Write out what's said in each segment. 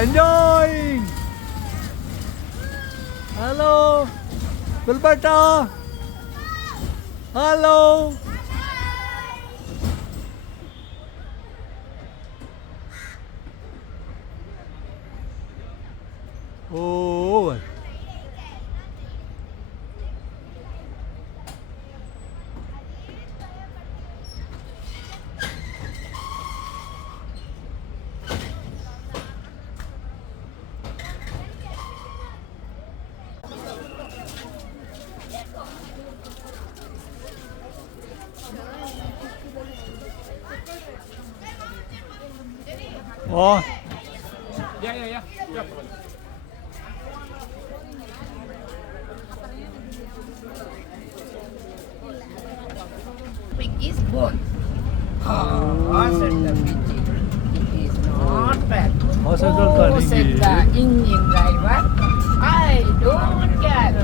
enjoying. Hello, Wilberta. Hello. Oh. Oh. Yeah. Pig is bone. Said the pigeon. It is not bad. Said the Said the engine driver. I don't care.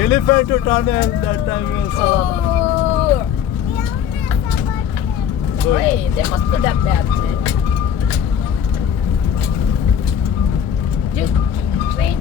Elephant to tunnel that time we saw. Wait, they must put up that. Train.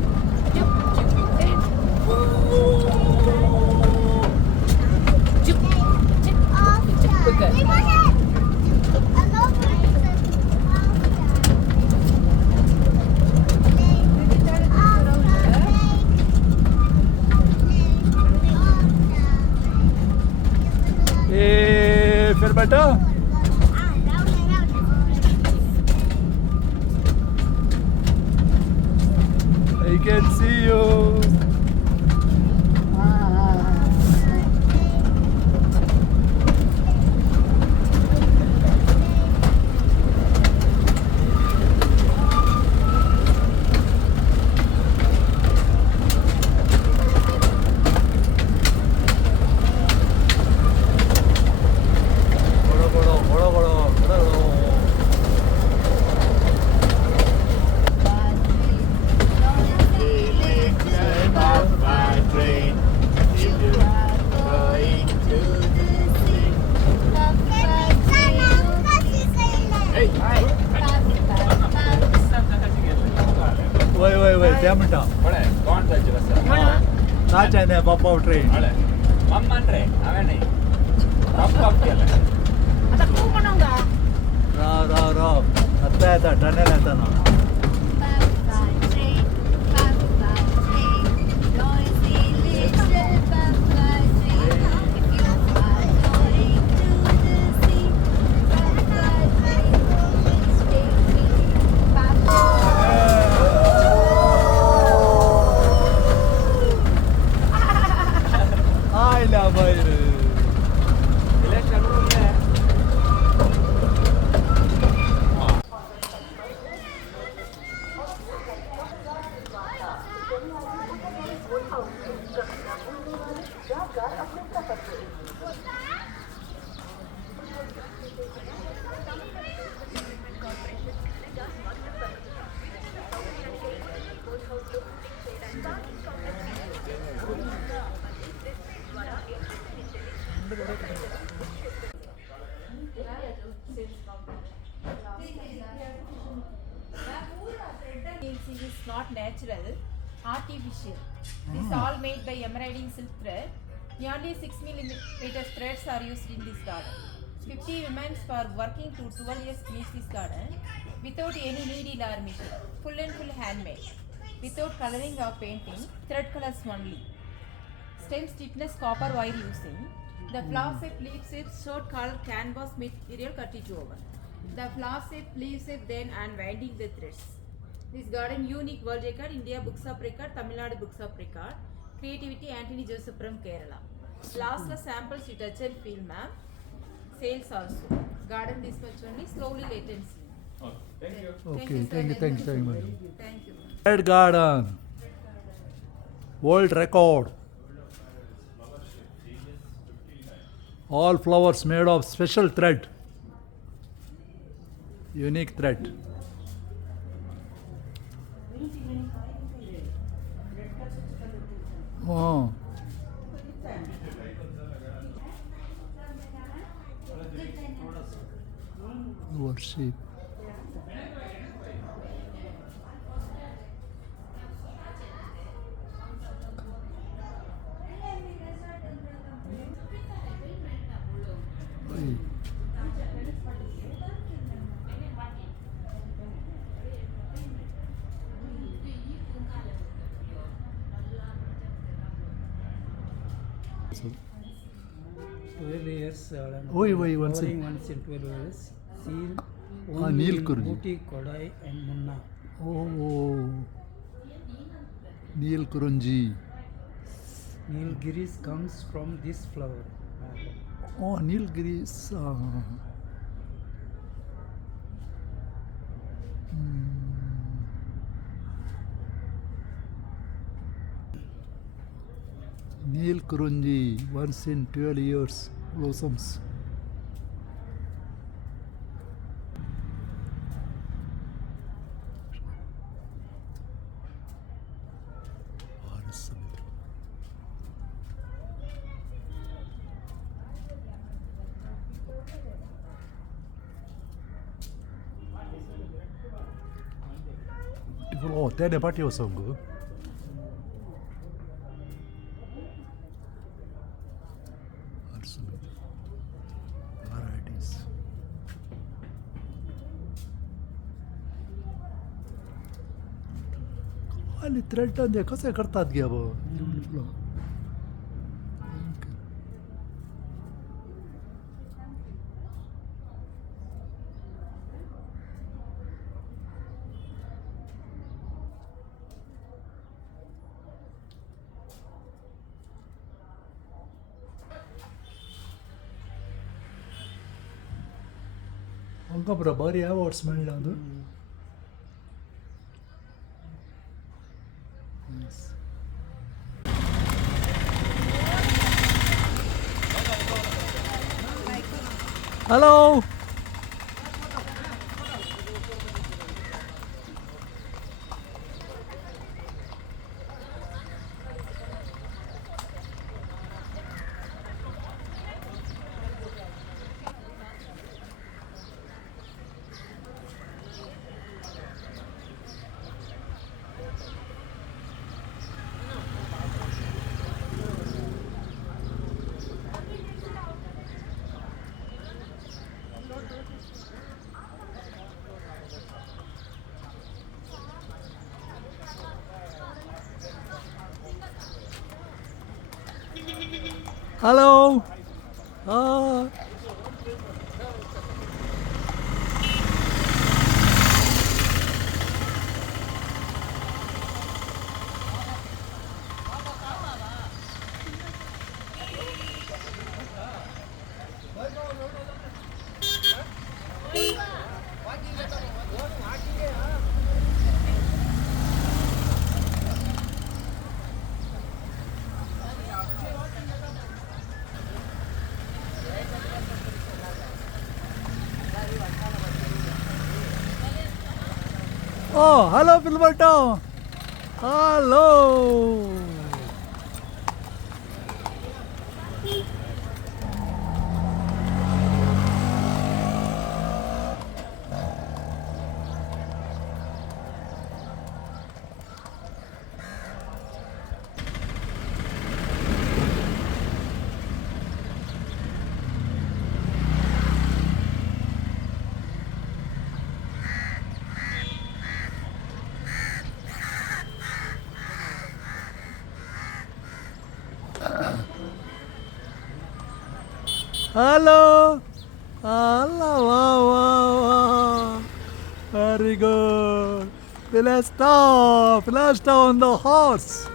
Feel better? I can see you. Wait, damn it up. Not a pop out train. Raw. Atta tunnel atta na. I love it. Is not natural, artificial. This all made by embroidering silk thread. Nearly 6 millimeter threads are used in this garden. 50 women for working to 12 years finish this garden without any needle or machine. Full and full handmade. Without coloring or painting, thread colors only. Stem stiffness copper wire using. The flower shape, leaf shape, short color canvas material cut it over. The flower shape, leaf shape, then unwinding the threads. This garden unique world record, India Books of Record, Tamil Nadu Books of Record. Creativity, Anthony Joseph from Kerala. Last samples you touch and feel, ma'am. Sales also. Garden this much only, slowly latency. Oh, thank you. Okay, sir. thank you, thank you, thank you, madam. Thank you. Red garden. World record. All flowers made of special thread. Unique thread. Oh. Worship. Oi. So, 12 years. Oi, oi, one flowering second. once in 12 years. Seen Ah, only in Neelkurji. Ooty, Kodai and Munnar. Oh. Neil Kurunji. Nilgiris comes from this flower. Oh, Nilgiris. Neil Kurunji, once in 12 years, blossoms. Beautiful. Oh, then party was so good. Varieties. खाली थ्रेड दे कसे करतात गे अब ಅಂಕ ಬರೀ ಯಾವ ವರ್ಡ್ಸ್ ಮಾಡಿಲ್ಲ ಅದು hello hello Oh, hello, Filberto. Hello. Hello. Hello. Wow, wow, wow. Very good. Let's stop on the horse.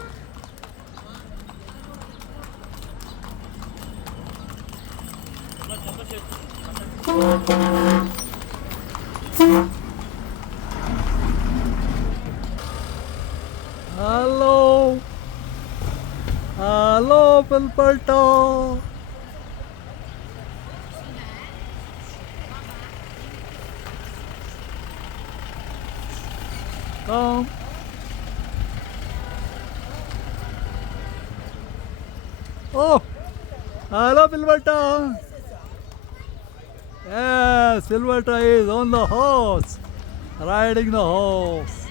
Hello. Hello, Pilpulto. Come. Oh, hello, Pilpulto. Yes, Pilpulto is on the horse, riding the horse.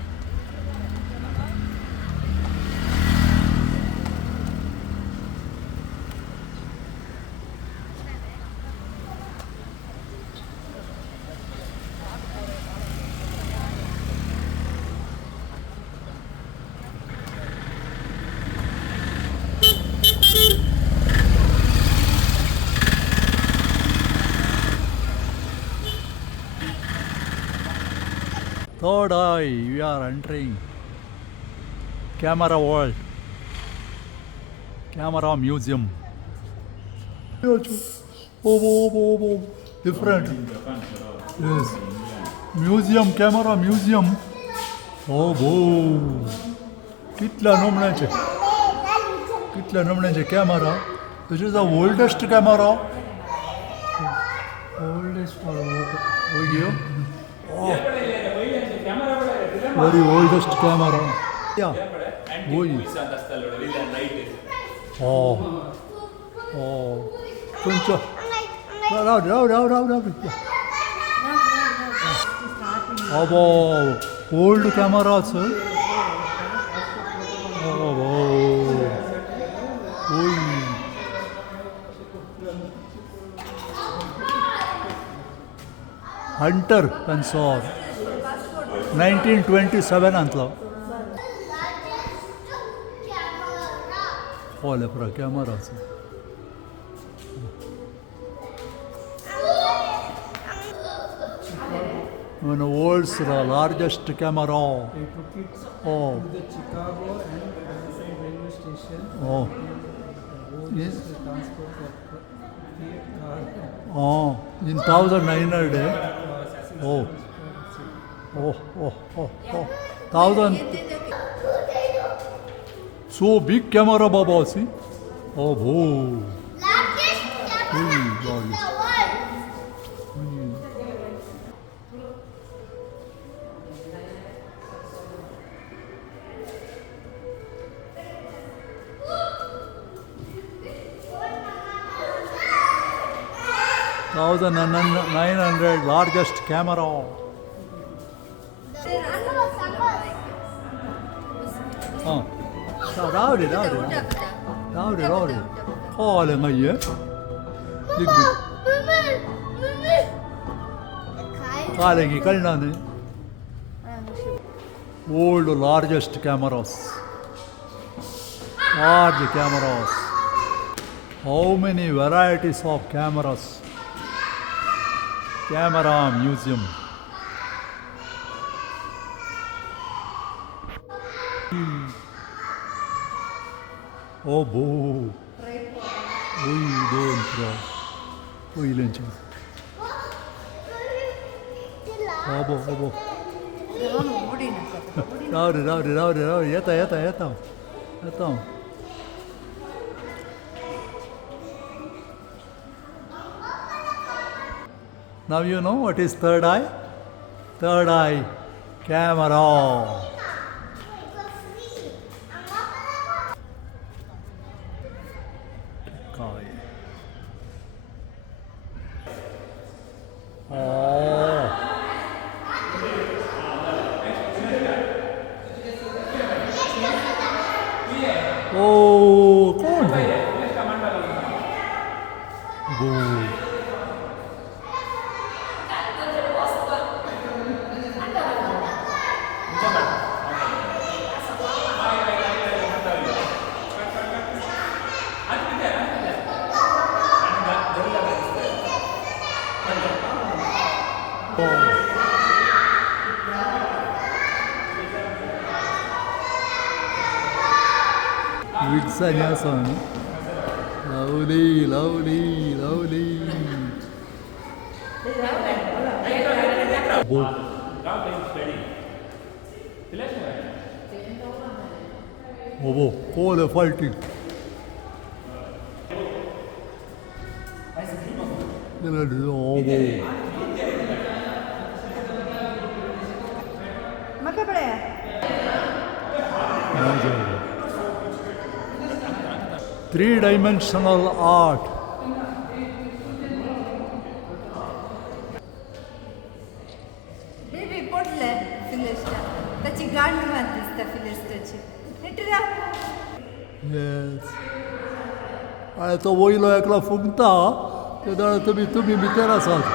Third eye, we are entering Camera World, Camera Museum. Oh, different. Yes. Museum, camera museum. Oh, Kitla nomnache camera. This is the oldest camera. Oldest or what? Oh, very oldest camera. Yeah. Kuncha. Old cameras. Hunter Pensor 1927 antlo. Ole para cameras. One of the world's largest camera. They took it Oh, to the Chicago and Madison railway station. oh, Yes. The transport for Fiat car. oh, in 1900. Oh, oh, oh, oh, oh. 1000. So big camera, Baba, see? Oh, Largest camera in the world. Thousand 900 largest camera. Oh, rowdy. Oh, le ngay ye. Big. Kalengi kalna ne. World largest cameras. Large cameras. How many varieties of cameras? Camera Museum. Oh, boo. Oi, don't cry. Oi, lencha. Abo. Rowdy. Yata. Now you know what is third eye? Third eye camera. Oh, कौन है? वो Vidsanya son. Lovely. Obo, Kohle fighting. Obo. Three-dimensional art. Baby, podle filista. Taci gandu mandista filistaci. Netra. Yes. Ale to wojlo jakla funkta, teda तुम्ही भितर आसात.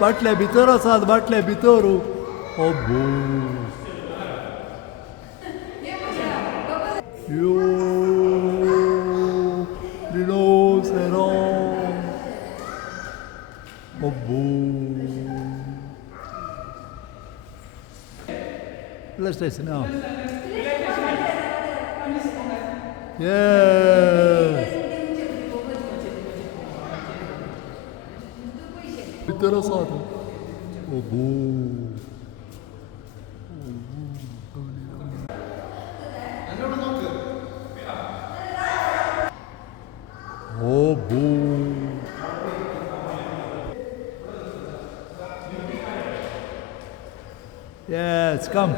बाटले भितर आसात, बाटले भितर. अब्बो. Yo, rhinoceros. Abbo. PlayStation now. Yeah. Interessante. Abbo. Oh, boo. Yes, come.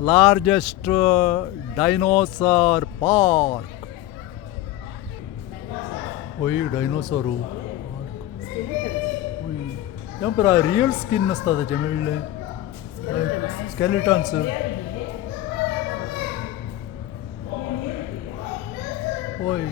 Largest dinosaur park. Oi, dinosaur. Yampara real skin nasta da jamille. Skeletons. Oi.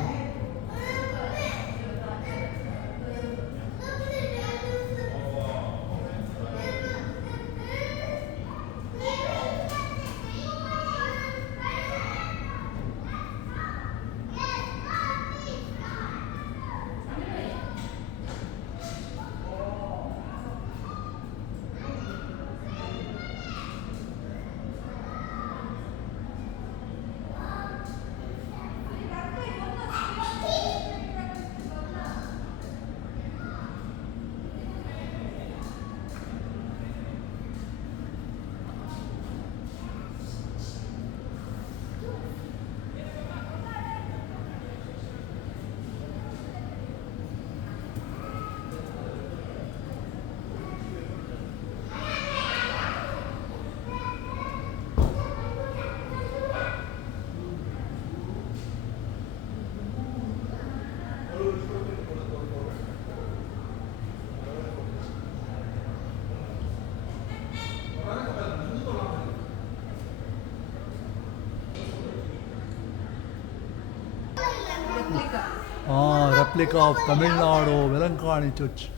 Replica of Tamil Nadu, Velankani Church.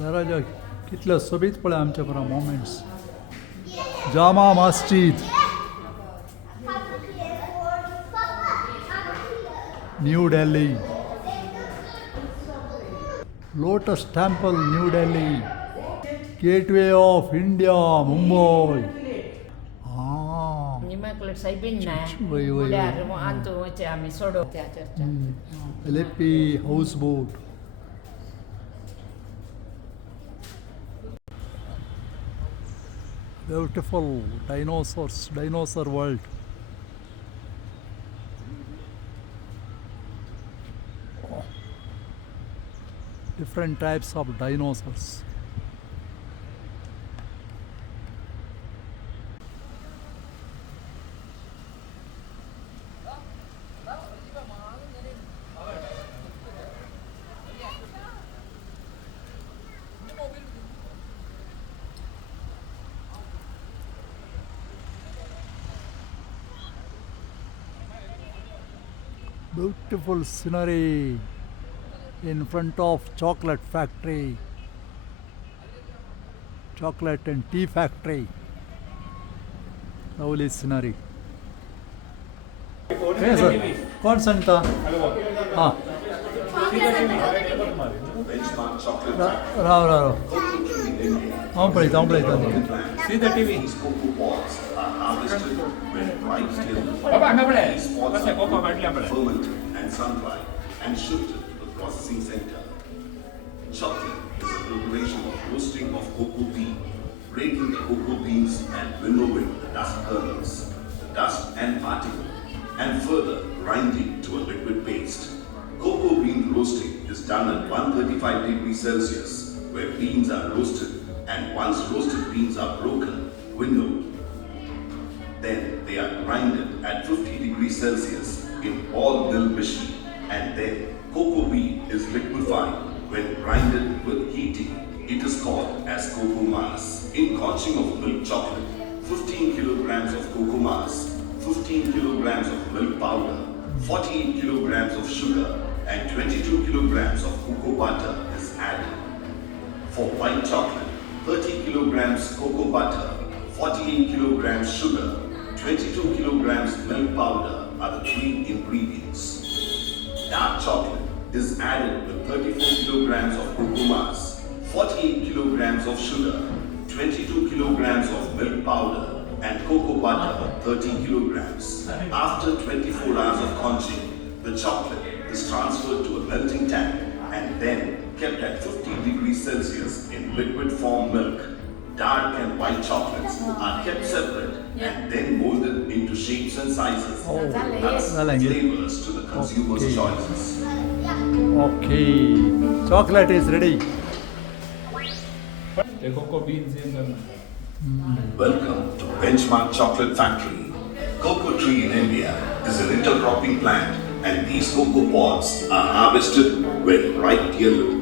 Raja, kitla sobit pale amcha para moments. Jama Masjid, New Delhi. Lotus Temple, New Delhi. Gateway of India, Mumbai. Kalau saya bina, Woi, woi, udah woi. rumah antu macam kami sodok cerca. Aleppi houseboat. Beautiful dinosaurs, dinosaur world. Oh. Different types of dinosaurs. Beautiful scenery in front of chocolate factory, chocolate and tea factory. Lovely scenery. Yes, sir. कौन संगता? हाँ. Rao. See the TV. These cocoa pods are harvested when ripe yellow. Baba, hambre. These pods Basta are coco cooked, batli hambre. fermented and sun-dried and shifted to the processing center. Chocolate is a preparation of roasting of cocoa bean, breaking the cocoa beans and winnowing the dust kernels, the dust and particle, and further grinding to a liquid paste. Cocoa bean roasting is done at 135 degrees Celsius, where beans are roasted, and once roasted beans are broken, winnowed. Then they are grinded at 50 degrees Celsius in ball mill machine, and then cocoa bean is liquefied. When grinded with heating, it is called as cocoa mass. In conching of milk chocolate, 15 kilograms of cocoa mass, 15 kilograms of milk powder, 48 kilograms of sugar, and 22 kilograms of cocoa butter is added. For white chocolate, 30 kilograms cocoa butter, 48 kilograms sugar, 22 kilograms milk powder are the three ingredients. Dark chocolate is added with 34 kilograms of cocoa mass, 48 kilograms of sugar, 22 kilograms of milk powder, and cocoa butter 30 kilograms. After 24 hours of conching, the chocolate is transferred to a melting tank and then kept at 50 degrees Celsius in liquid form milk. Dark and white chocolates are kept separate and then molded into shapes and sizes. Thus, flavors to the consumer's choices. Okay, chocolate is ready. The cocoa beans in them. Welcome to Benchmark Chocolate Factory. Cocoa tree in India is an intercropping plant, and these cocoa pods are harvested when ripe yellow.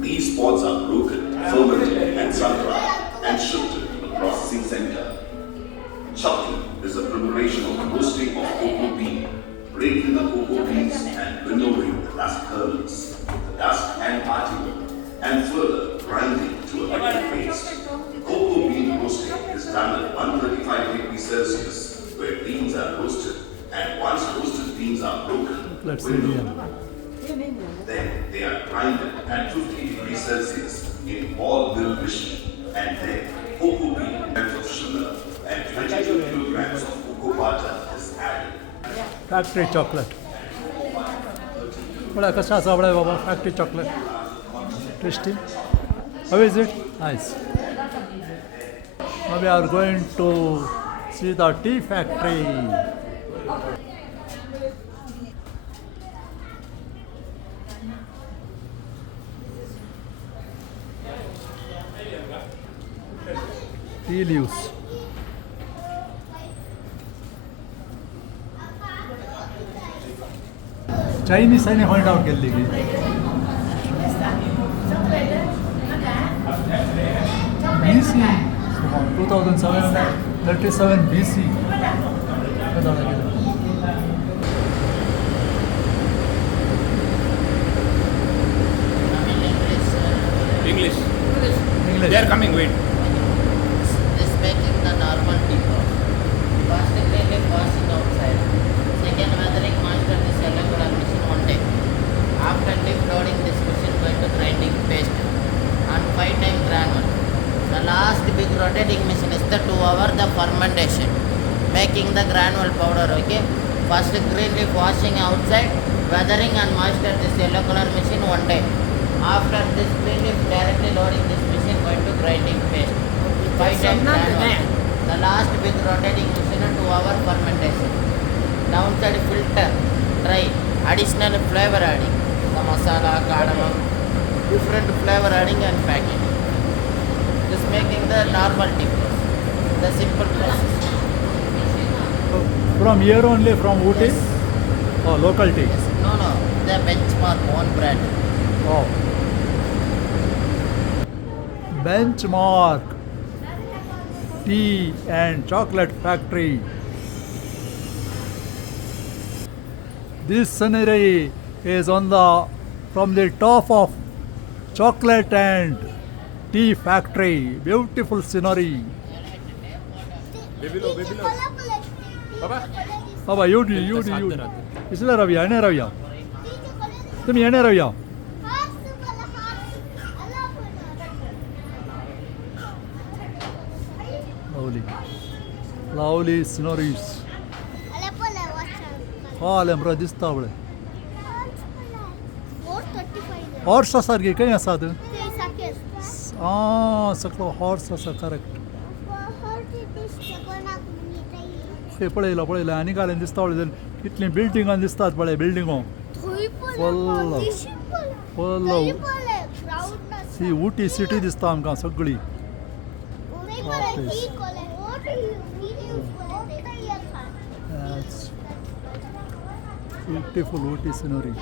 These pods are broken, fermented and sun-dried and shifted to the processing center. Chocolate is a preparation of roasting of cocoa bean, breaking the cocoa beans and winnowing the dust kernels, the dust and particle, and further grinding to a liquid paste. Cocoa bean roasting is done at 135 degrees Celsius, where beans are roasted, and once roasted beans are broken, Let's see winnowed. here. Then they are grinded at 50 degrees Celsius in ball mill machine, and then cocoa bean grams of sugar and 22 kilograms of cocoa butter is added. Factory chocolate. बड़ा कसा सा बड़ा बाबा factory chocolate. Tasty. How is it? Nice. Now we are going to see the tea factory. Tea leaves. Chinese I find out केली की. BC 2737 BC. पता लगे. English. English. They are coming, wait. This making the normal tea process. First really washing outside. Second weathering master this yellow color machine one day. After leaf loading this machine going to grinding paste and 5-time granule. The last big rotating machine is the 2-hour the fermentation. Making the granule powder, okay. First green leaf washing outside, weathering and moisture this yellow color machine one day. After this green leaf directly loading this machine going to grinding paste. 5-time granule. The last big rotating machine 2-hour fermentation. Downside filter, dry, additional flavor adding. The masala, cardamom, different flavor adding and packing. This making the normal tea process. The simple process. From here only, from Ooty? Oh, local tea. No, the benchmark one brand. Oh. Benchmark Tea and Chocolate Factory. This scenery is from the top of chocolate and tea factory. Beautiful scenery. Below. Baba. Baba, you do. Isla Ravia, Ane Ravia. Tumi Ane Ravia. Lovely sceneries. Alembra दिसता पळय. हॉर्स आसा गे खंय आसा ते? सकलो हॉर्स आसा करेक्ट. खंय पळयला आनी घालेन दिसता पळय कितली बिल्डिंगां दिसतात पळय बिल्डिंगो. फुल्ल सी उटी सिटी दिसता आमकां सगळी. That's beautiful Ooty scenery.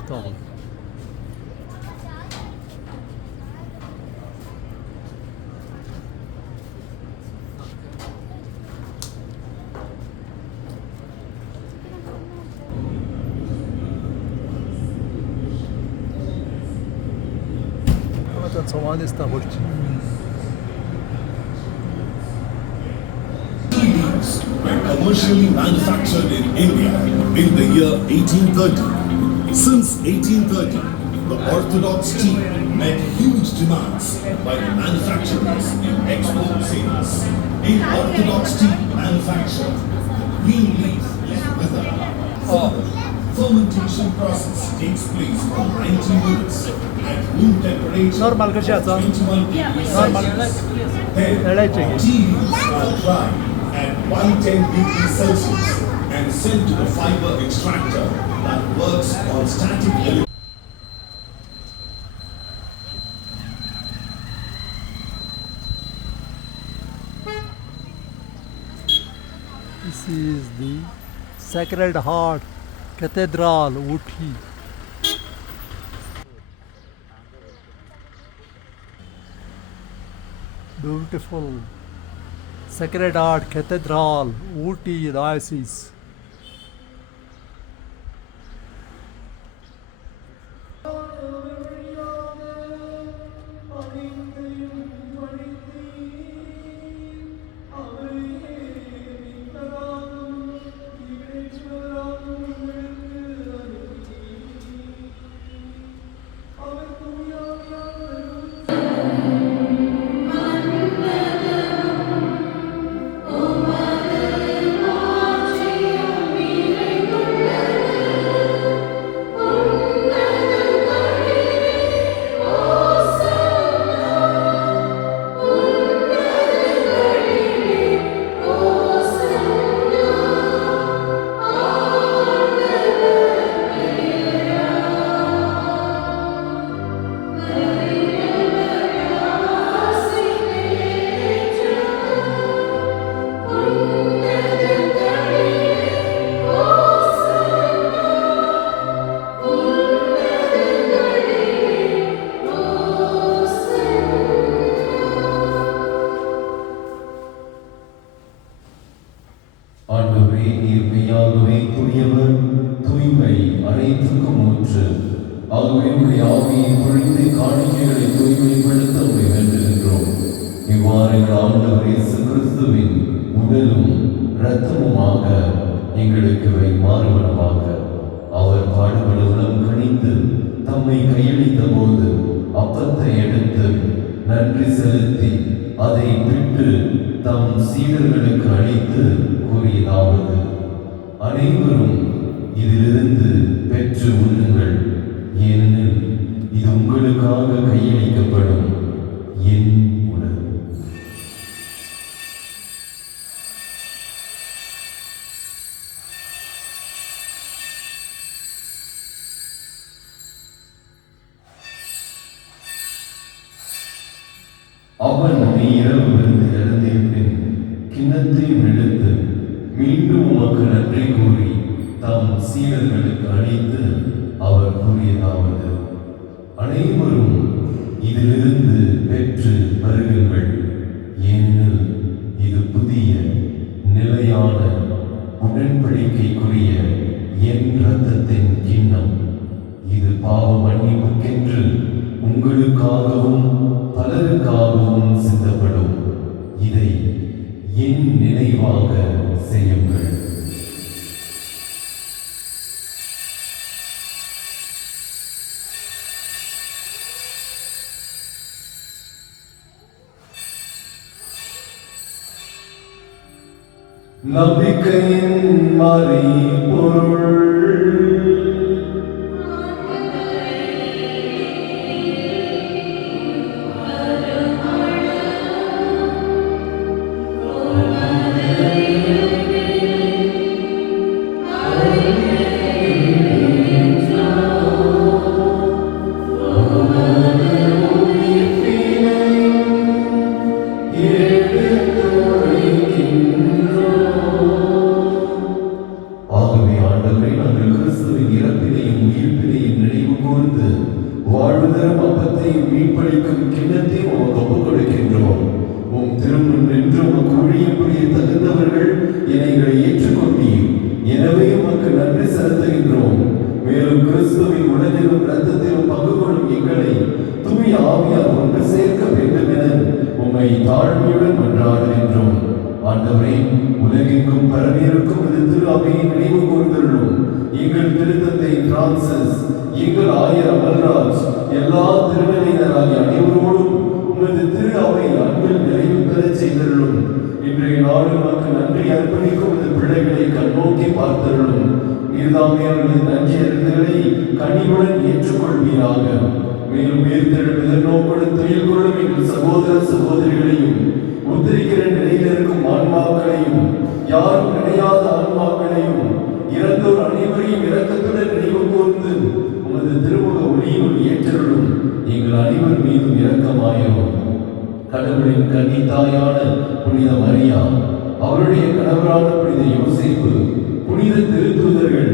Stop. Someone is the were commercially manufactured in India in the year 1830. Since 1830, the Orthodox tea met huge demands by the manufacturers in export sales. In Orthodox tea manufacture, green leaf is withered. Fermentation process takes place for 90 minutes at room temperature. Normal कशी आसा? 21 degrees Normal. Then एडायचे गे. tea leaves are dried at 110 degrees Celsius and sent to the fiber extractor that works on static electricity. This is the Sacred Heart Cathedral, Ooty. Beautiful Sacred Heart Cathedral, Ooty Diocese. ஆண்டவரே நீர் மெய்யாகவே தூயவர், தூய்மை அனைத்துக்கும் ஊற்று. ஆகவே உடைய ஆவியை பொழிந்து காணிக்கைகளை தூய்மைப்படுத்த உங்களை வேண்டுகின்றோம். இவ்வாறு ஆண்டவர் இயேசு கிறிஸ்துவின் உடலும் இரத்தமுமாக எங்களுக்கு இவை மாறுவனமாக. அவர் பாடுபட உளம் கனிந்து தம்மை கையளித்த போது அப்பத்தை எடுத்து நன்றி செலுத்தி அதை விட்டு தம் சீடர்களுக்கு அளித்து கூறியதாவது: அனைவரும் இதிலிருந்து பெற்று உண்ணுங்கள், ஏனெனில் இது உங்களுக்காக கையளிக்கப்படும் என் உடல். அவன் இரவு விருந்து எழுந்திய பின் கிண்ணத்தையும் எடுத்து மீண்டும் உமக்கு நன்றி கூறி தம் சீடர்களுக்கு அளித்து அவர் கூறியதாவது: அனைவரும் இதிலிருந்து பெற்று வருகுங்கள், ஏனெனில் இது புதிய நிலையான உடன்படிக்கைக்குரிய என் இரத்தத்தின் கிண்ணம். இது பாவ மன்னிப்புக்கென்று உங்களுக்காகவும் பலருக்காகவும் சிந்தப்படும். இதை என் நினைவாக செய்யுங்கள். நம்பிக்கையின் மறைபொருள். ஆகவே ஆண்டவரே, நாங்கள் கிறிஸ்துவின் இறப்பினையும் உயிர்ப்பினையும் நினைவு கூர்ந்து வாழ்வு தரும் அப்பத்தையும் மீட்பளிக்கும் கிண்ணத்தையும் உமக்கு ஒப்புக் கொடுக்கின்றோம். உம் திருமுன் நின்று உமக்கு ஊழியம் புரிய தகுந்தவர்கள் எங்களை ஏற்றுக்கொண்டீர். எனவே உமக்கு நன்றி செலுத்துகின்றோம். மேலும் கிறிஸ்துவின் உடலிலும் இரத்தத்திலும் பங்கு கொள்ளும் எங்களை தூய ஆவியார் ஒன்று சேர்க்க வேண்டும் என உம்மை தாழ்மையுடன் மன்றாடுகின்றோம். ஆண்டவரே, உலகெங்கும் பரவியிருக்கும் இது திரு அவையின் நினைவு கூர்ந்தருளும். எங்கள் திருத்தந்தை பிரான்சிஸ், எங்கள் ஆயர் அமல்ராஜ், எல்லா திருநிலையினராகிய அனைவரோடும் உமது திரு அவை அன்பில் நிறைவு பெறச் செய்தருளும். இன்றைய நாடு நமக்கு நன்றி அர்ப்பணிக்கும் இந்த பிள்ளைகளை கண்ணோக்கி பார்த்தருளும். நீர்தாமே அவர்களது நன்றி அறிக்கைகளை கனிவுடன் ஏற்றுக்கொள்வீராக. மேலும் உயிர்த்தெழும் எதிர்நோக்குடன் துயில் கொள்ளும் எங்கள் சகோதர சகோதரிகளையும், உத்தரிக்கிற நிலையில் இருக்கும் ஆன்மாக்களையும், யாரும் நினையாத ஆன்மாக்களையும், இறந்தோர் அனைவரையும் இரக்கத்துடன் நினைவு கூர்ந்து உமது திருமுக ஒளியினுள் ஏற்றருளும். எங்கள் அனைவர் மீதும் இரக்கமாயும். கடவுளின் கன்னித்தாயான புனித மரியா, அவருடைய கணவரான புனித யோசேப்பு, புனித திருத்தூதர்கள்,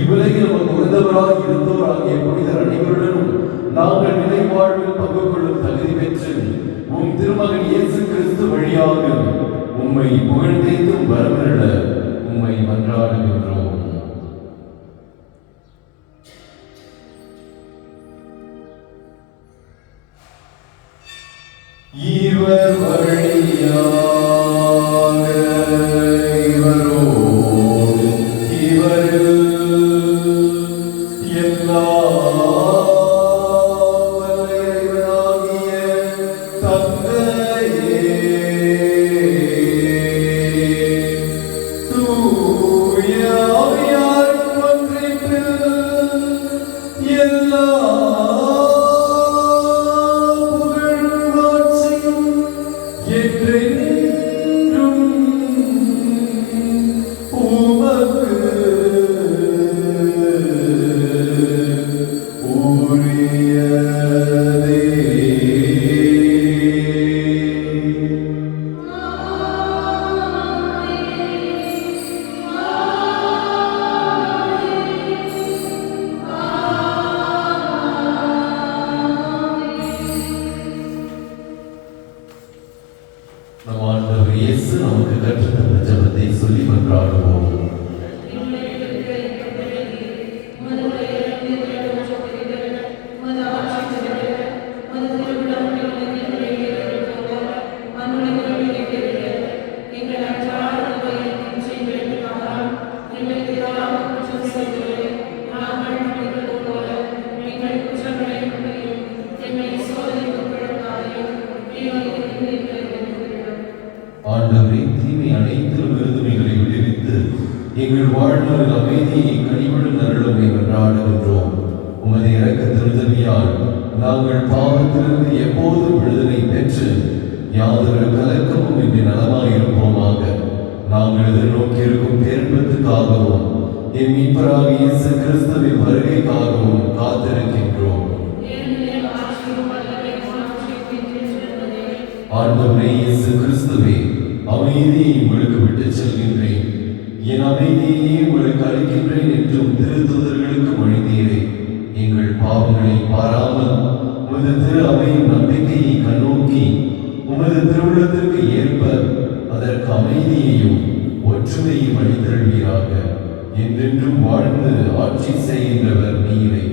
இவ்வுலகில் நமக்கு உகந்தவராய் இருந்தோர் ஆகிய புனிதர் அனைவருடனும் நாங்கள் நிலை வாழ்வில் பங்கு கொள்ளும் தகுதி பெற்று உம் திருமகன் இயேசு கிறிஸ்து வழியாக உம்மை புகழ்ந்தேத்தும் வரமருள உம்மை மன்றாடுகின்றோம். இவர் வழியாக இவரோடு இவரில் நம் ஆண்டவர் இயேசு நமக்கு கற்றுத்தந்த ஜெபத்தை சொல்லி மன்றாடுவோம். ஆண்டவரே, தீமை அனைத்திலும் இருந்து எங்களை விடுவித்து எங்கள் வாழ்நாளில் அமைதியை கனிவுடன் அருளும் என்றாடுகின்றோம். உமது இரக்க திருத்தவியால் நாங்கள் பாவத்திலிருந்து எப்போதும் விடுதலை பெற்று யாதொரு கலக்கமும் இன்றி நலமாயிருப்போமாக. நாங்கள் எதிர்நோக்கியிருக்கும் பேரின்பத்துக்காகவும் என் மீட்பராகிய இயேசு கிறிஸ்துவின் வருகைக்காகவும் காத்திருக்கின்றோம். ஆண்டவரே இயேசு கிறிஸ்துவே, அமைதியை உங்களுக்கு விட்டுச் செல்கின்றேன், என் அமைதியை உங்களுக்கு அளிக்கின்றேன் என்றும் திருத்தூதர்களுக்கு மொழிந்தீரே. எங்கள் பாவங்களை பாராமல் உமது திரு அவையின் நம்பிக்கையை கண்ணோக்கி உமது திருவுள்ளத்திற்கு ஏற்ப அதற்கு அமைதியையும் ஒற்றுமையும் அளித்தருள்வீராக. என்றென்றும் வாழ்ந்து ஆட்சி செய்கின்றவர் நீரே.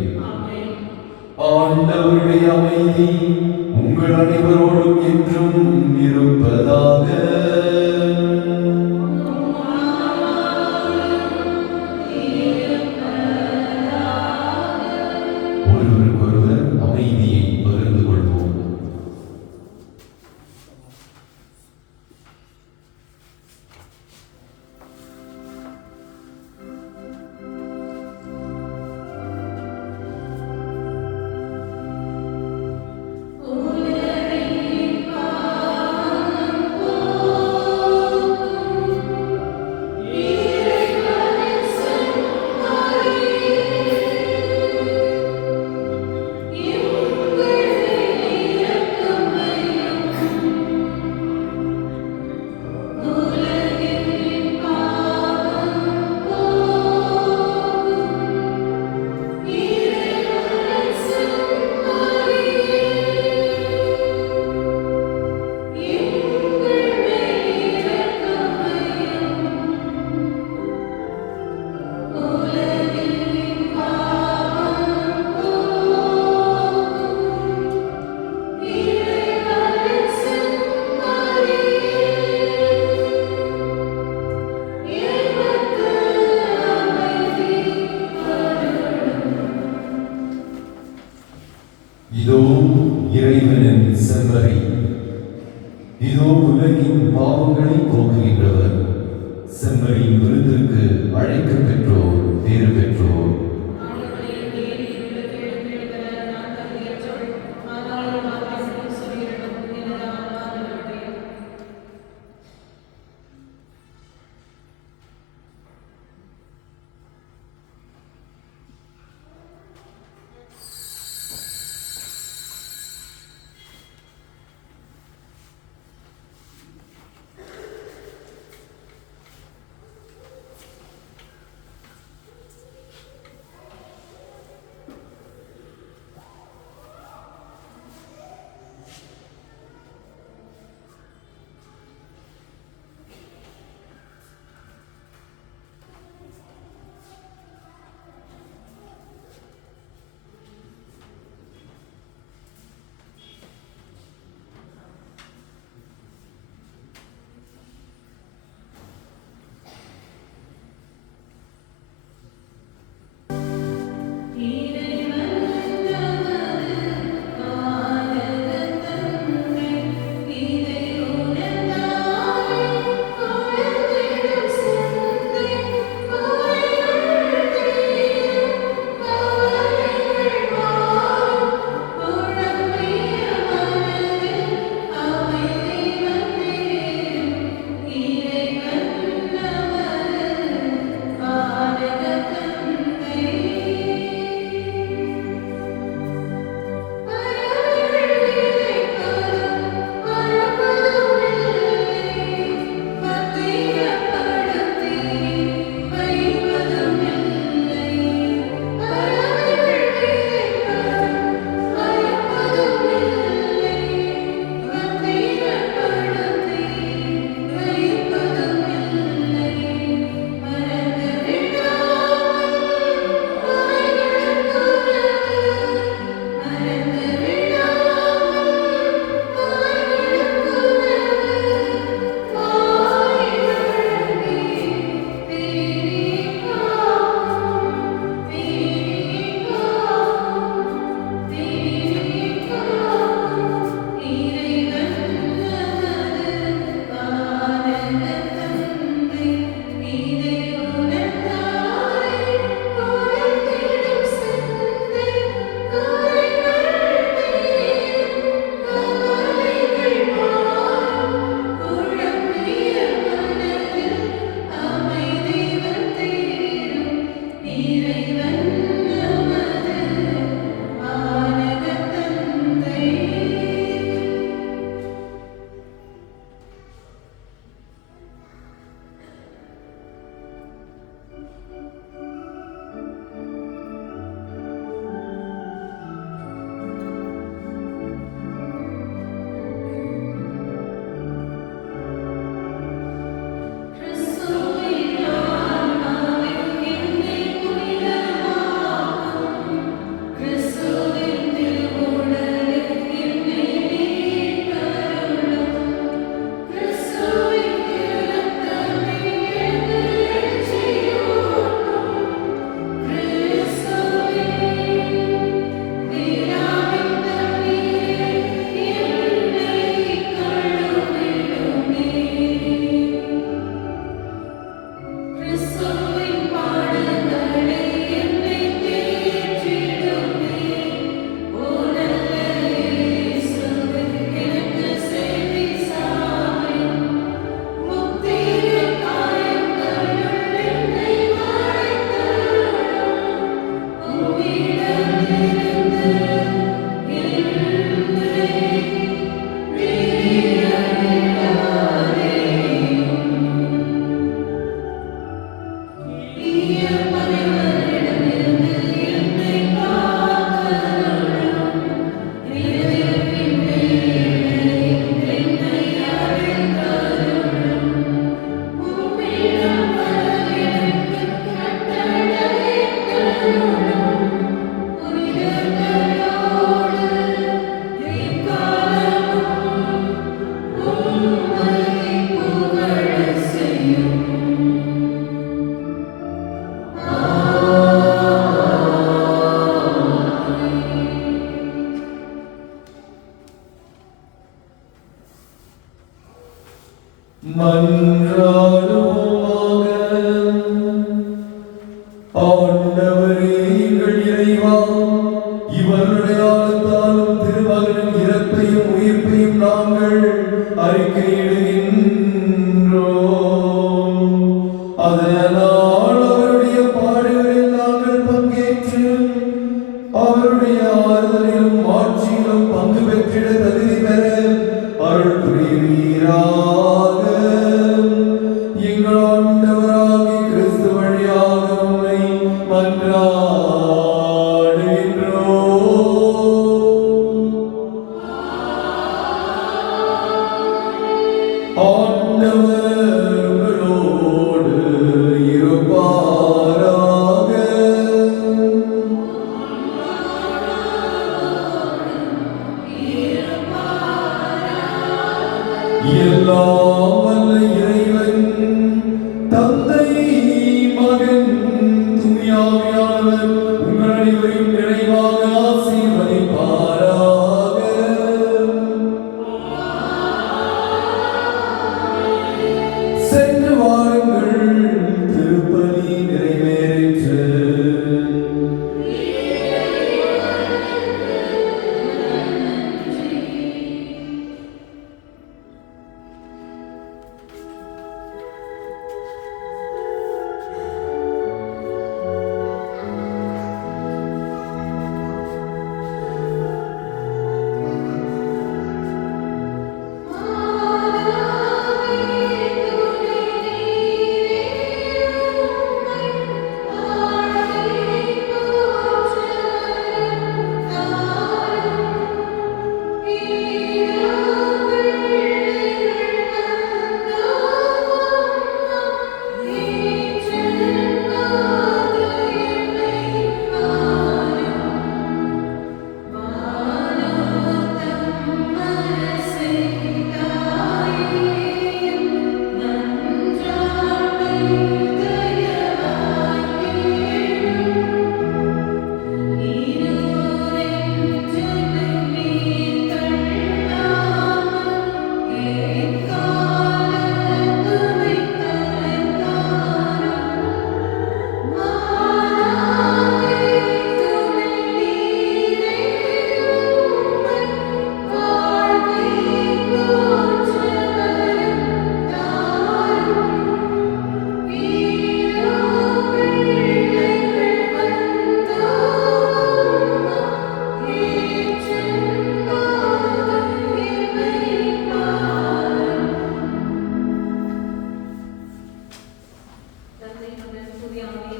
ஆண்டவருடைய அமைதி உங்கள் அனைவரோடும் என்றும் இருப்பதாக. ஒருவருக்கொருவர் அமைதியை பகிர்ந்து கொள்வோம். கிறிஸ்துவின் ஆன்மாவின் என்னை புனித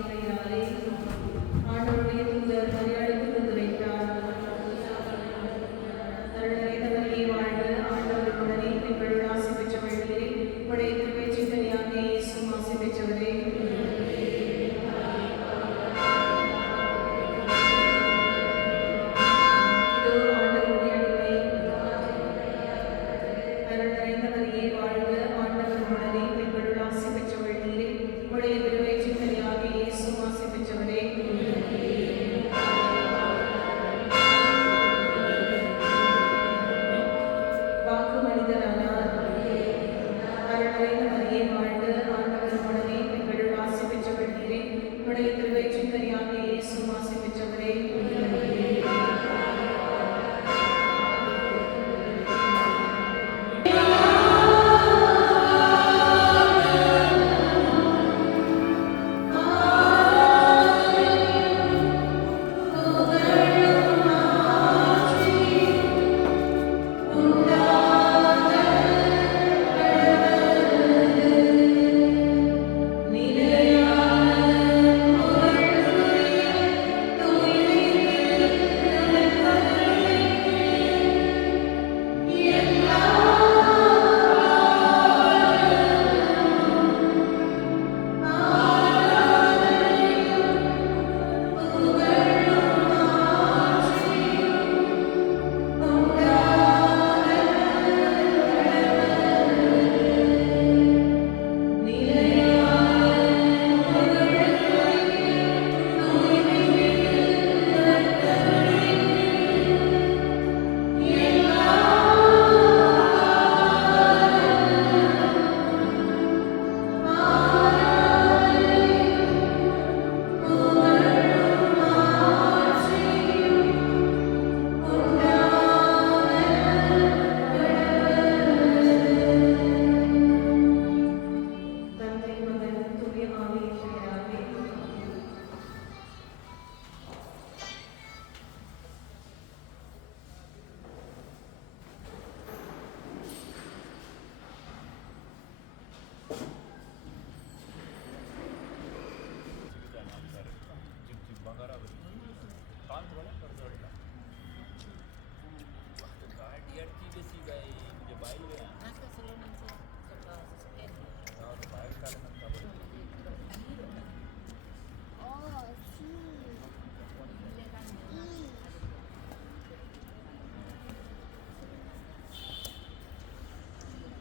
பெயராலே ஆண்டவருடைய தூதர் மரியாதைக்கு வந்து வைத்தார். அருள் நிறைந்த மரியே வாழ்க, ஆண்டவர் உடனே பெண்களுள் ஆசி பெற்றவள் நீரே, உடைய திருவயிற்றின் கனியாகிய இயேசுவும் ஆசி பெற்றவரே.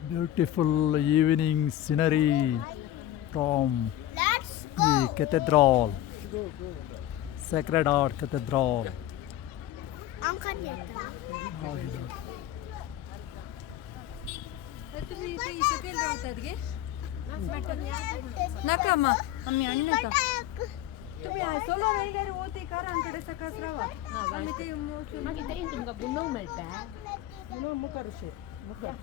Beautiful evening scenery from the cathedral, Sacred Heart Cathedral. नका अम्मा आम्ही अन्न तुम्ही सोलो वगैरे होते करा आमकडे सकाळ राहा आम्ही ते तुमका बुनव मेळटा म्हणून मुखार मुखार